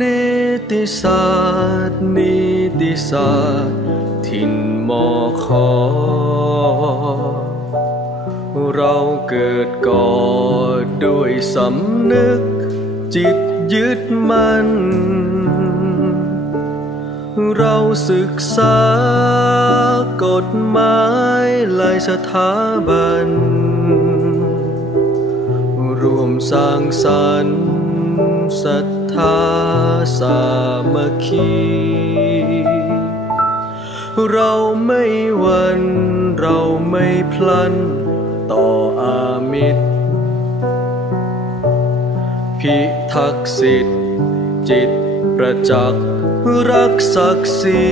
นติศาสตร์นิติศาสตร์ถิ่นมอคอเราเกิดก่อด้วยสำนึก จิตยึดมั่นเราศึกษากฎหมายหลายสถาบัน รวมสร้างสรรค์ศรั ทธาสามัคคี เราไม่วันเราไม่พลันต่ออามิตร พิทักษ์สิทธิ์จิตประจักษ์รักศักดิ์ศรี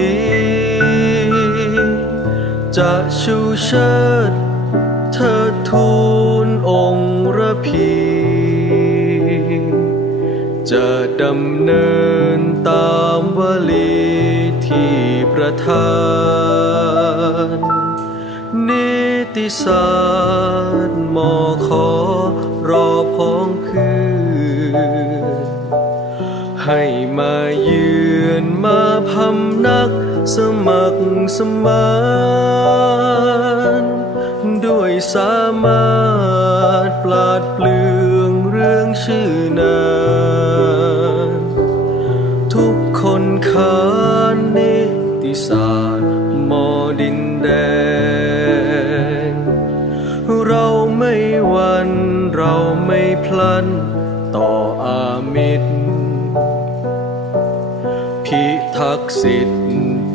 จะชูเชิดเธอทู จะดำเนินตามวลีที่ประทาน นิติศาสตร์มอขอรอพ้องเพื่อนให้มาเยือนมาพำนักสมัครสมานด้วยสามารถปราดเปลืองเรื่องชื่อนาน ทุกคนขานนิติศาสตร์มอดินแดง เราไม่วันเราไม่พลันต่ออามิตร พิทักษ์สิทธิ์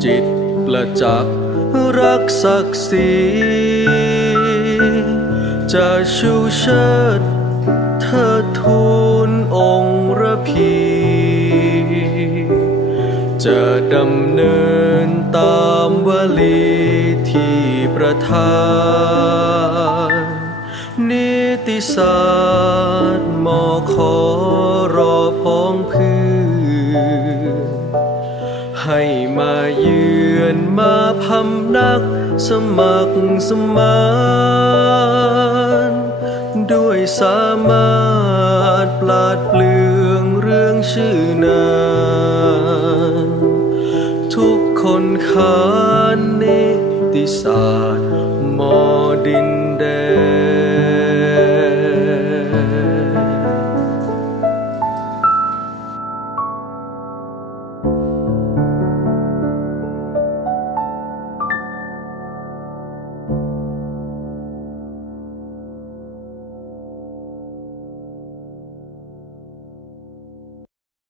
จิตประจักษ์รักศักดิ์ศรีจะชูเชิด ดำเนินตามวลีที่ประทานนิติศาสตร์มอขอรอพ้องพื่อนให้มาเยือนมาพำนักสมัครสมานด้วยสามารถปราดเปลืองเรื่องชื่อนาน คนขานนิติศาสตร์